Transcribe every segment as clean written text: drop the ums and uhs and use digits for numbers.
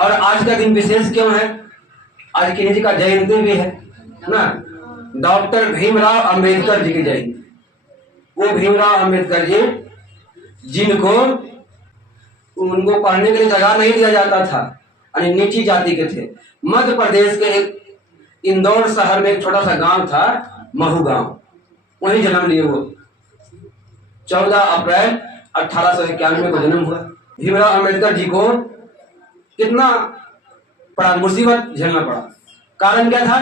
और आज का दिन विशेष क्यों है? आज किन्हीं जी का जयंती भी है ना, डॉक्टर भीमराव अंबेडकर जी की जयंती। वो भीमराव अंबेडकर जी जिनको उनको पढ़ने के लिए जगह नहीं दिया जाता था, यानी नीची जाति के थे। मध्य प्रदेश के एक इंदौर शहर में एक छोटा सा गांव था, महू गांव, वहीं जन्म लिए वो। 14 अप्रैल 1891 को जन्म हुआ। भीमराव अंबेडकर जी को कितना बड़ा मुसीबत झेलना पड़ा। कारण क्या था?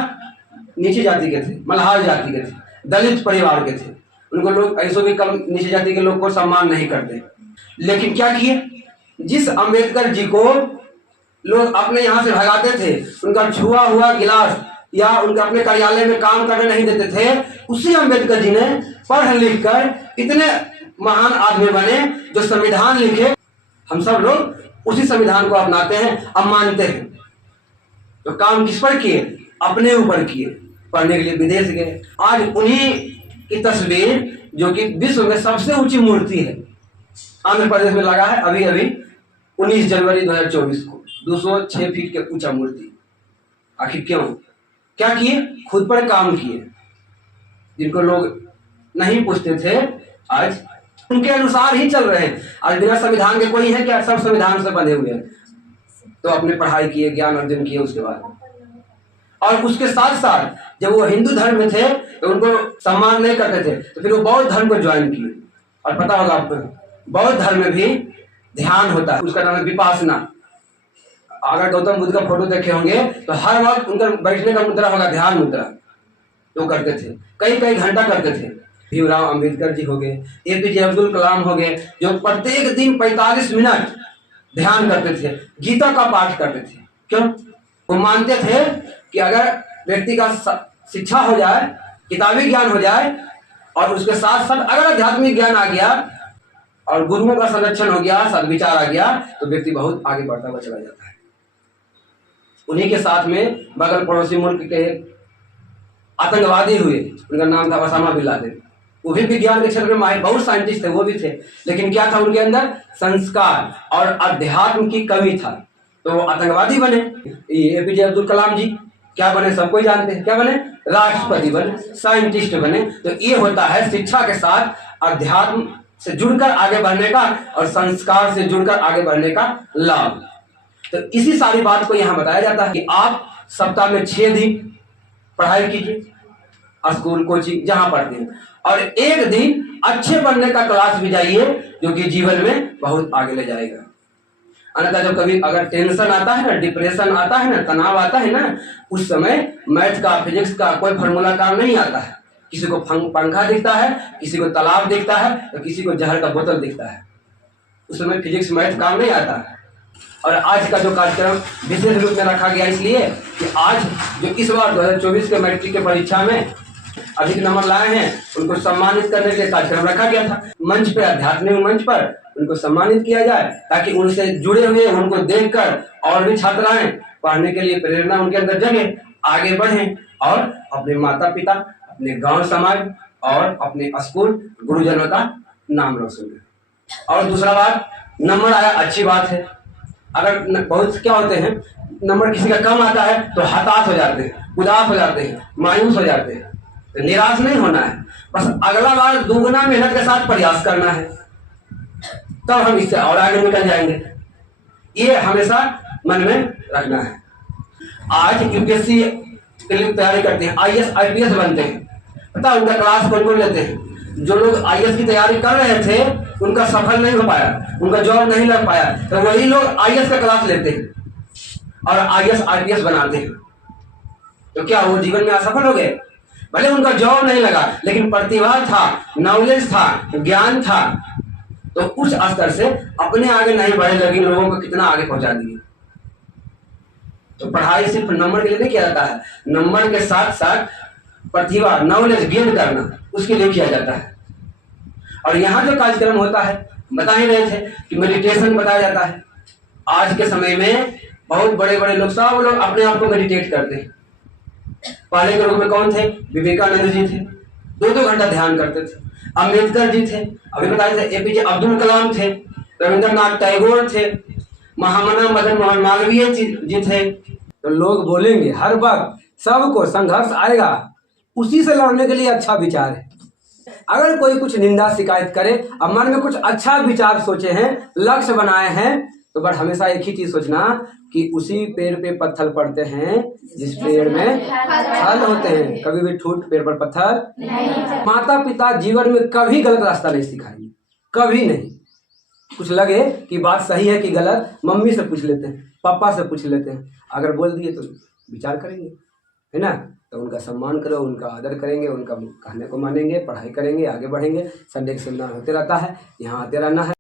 नीची जाति के थे, मल्हार जाति के थे, दलित परिवार के थे। उनको लोग ऐसे भी कम नीची जाति के लोग को सम्मान नहीं करते। लेकिन क्या किए? जिस अंबेडकर जी को लोग अपने यहाँ से भगाते थे, उनका छुआ हुआ गिलास या उनके अपने कार्यालय में काम करने नहीं देते थे, उसी अंबेडकर जी ने पढ़ लिख कर इतने महान आदमी बने जो संविधान लिखे। हम सब लोग उसी संविधान को अपनाते हैं, अब मानते हैं। तो काम किस पर किए? अपने ऊपर किए, पढ़ने के लिए विदेश गए। आज उन्हीं की तस्वीर जो कि विश्व में सबसे ऊंची मूर्ति है, आंध्र प्रदेश में लगा है अभी अभी 19 जनवरी 2024 को, 206 फीट के ऊंचा मूर्ति। आखिर क्यों? क्या किए? खुद पर काम किए। जिनको लोग नहीं पूछते थे, आज उनके अनुसार ही चल रहे हैं। आज बिना संविधान के कोई है क्या? सब संविधान से बंधे हुए हैं। तो अपने पढ़ाई किए, ज्ञान अर्जन किए उसके बाद। और उसके साथ साथ जब वो हिंदू धर्म में थे तो उनको सम्मान नहीं करते थे, तो फिर वो बौद्ध धर्म को ज्वाइन किए। और पता होगा आपको, बौद्ध धर्म में भी ध्यान होता है, उसका नाम है विपासना। अगर गौतम बुद्ध का फोटो देखे होंगे तो हर वक्त उनका बैठने का मुद्रा होगा ध्यान मुद्रा, तो करते थे, कई कई घंटा करते थे। भीमराव अंबेडकर जी हो गए, एपीजे अब्दुल कलाम हो गए, जो प्रत्येक दिन 45 मिनट ध्यान करते थे, गीता का पाठ करते थे। क्यों? वो मानते थे कि अगर व्यक्ति का शिक्षा हो जाए, किताबी ज्ञान हो जाए, और उसके साथ साथ अगर आध्यात्मिक ज्ञान आ गया और गुरुओं का संरक्षण हो गया, सद्विचार आ गया, तो व्यक्ति बहुत आगे बढ़ता हुआ चला जाता है। उन्हीं के साथ में बगल पड़ोसी मुल्क के आतंकवादी हुए, उनका नाम था ओसामा बिन लादेन। वो भी विज्ञान के क्षेत्र में माहिर, बहुत साइंटिस्ट थे, वो भी थे। लेकिन क्या था उनके अंदर? संस्कार और अध्यात्म की कमी था, तो वो आतंकवादी बने। एपीजे अब्दुल कलाम जी क्या बने? सबको जानते हैं, क्या बने? राष्ट्रपति बने, साइंटिस्ट बने। तो ये होता है शिक्षा के साथ अध्यात्म से जुड़कर आगे बढ़ने का और संस्कार से जुड़कर आगे बढ़ने का लाभ। तो इसी सारी बात को यहाँ बताया जाता है कि आप सप्ताह में 6 दिन पढ़ाई कीजिए, स्कूल कोचिंग जहां पढ़ते हैं, और एक दिन अच्छे बनने का क्लास भी जाइए, जो कि जीवन में बहुत आगे ले जाएगा। अन्यथा जब कभी अगर टेंशन आता है ना, डिप्रेशन आता है ना, तनाव आता है ना, उस समय मैथ का, फिजिक्स का कोई फॉर्मूला काम नहीं आता है। किसी को पंखा दिखता है, किसी को तालाब दिखता है, तो किसी को जहर का बोतल दिखता है। उस समय फिजिक्स मैथ काम नहीं आता है। और आज का जो कार्यक्रम विशेष रूप में रखा गया इसलिए कि आज जो इस बार 2024 के मैट्रिक के परीक्षा में अधिक नंबर लाए हैं, उनको सम्मानित करने के लिए कार्यक्रम रखा गया था। मंच पे, आध्यात्मिक मंच पर उनको सम्मानित किया जाए, ताकि उनसे जुड़े हुए उनको देखकर और भी छात्राएं पढ़ने के लिए प्रेरणा उनके अंदर जगे, आगे बढ़ें और अपने माता पिता, अपने गांव समाज और अपने स्कूल गुरुजनों का नाम रोशन करें। और दूसरा बात, नंबर आया अच्छी बात है। अगर बहुत क्या होते हैं, नंबर किसी का कम आता है तो हताश हो जाते हैं, उदास हो जाते हैं, मायूस हो जाते हैं। तो निराश नहीं होना है, बस अगला बार दुगना मेहनत के साथ प्रयास करना है, तब हम इससे और आगे निकल जाएंगे। ये हमेशा मन में रखना है। आज यूपीएससी के लिए तैयारी करते हैं, आईएएस आईपीएस बनते हैं, पता उनका क्लास कौन कौन लेते हैं? जो लोग आईएएस की तैयारी कर रहे थे उनका सफल नहीं हो पाया, उनका जॉब नहीं लग पाया, तो वही लोग आईएएस का क्लास लेते हैं और आईएएस आईपीएस बनाते हैं। तो क्या वो जीवन में असफल हो गए? भले उनका जॉब नहीं लगा, लेकिन प्रतिभा था, नॉलेज था, ज्ञान था, तो उस स्तर से अपने आगे नहीं बढ़े, लेकिन लोगों को कितना आगे पहुंचा दिए। तो पढ़ाई सिर्फ नंबर के लिए नहीं किया जाता है, नंबर के साथ साथ प्रतिभा, नॉलेज गेन करना उसके लिए किया जाता है। और यहाँ जो कार्यक्रम होता है, बता ही रहे थे कि मेडिटेशन बताया जाता है। आज के समय में बहुत बड़े बड़े लोग, सब लोग अपने आप को मेडिटेट करते हैं। पहले के लोग में कौन थे? विवेकानंद जी थे, 2-2 घंटा ध्यान करते थे। अम्बेडकर जी थे, अभी बताए थे, एपीजे अब्दुल कलाम थे, रविंद्रनाथ टैगोर थे, महामना मदन मोहन मालवीय जीत है। तो लोग बोलेंगे हर वक्त, सबको संघर्ष आएगा, उसी से लड़ने के लिए अच्छा विचार है। अगर कोई कुछ निंदा शिकायत करे और मन में कुछ अच्छा विचार सोचे हैं, लक्ष्य बनाए हैं, तो बट हमेशा एक ही चीज सोचना कि उसी पेड़ पे पत्थर पड़ते हैं जिस पेड़ में फल होते हैं। कभी भी ठूठ पेड़ पर पत्थर नहीं। माता पिता जीवन में कभी गलत रास्ता नहीं सिखाएंगे, कभी नहीं। कुछ लगे कि बात सही है कि गलत, मम्मी से पूछ लेते हैं, पापा से पूछ लेते हैं, अगर बोल दिए तो विचार करेंगे, है ना। तो उनका सम्मान करो, उनका आदर करेंगे, उनका कहने को मानेंगे, पढ़ाई करेंगे, आगे बढ़ेंगे। संडे के सेमिनार होते रहता है, यहाँ आते रहना है।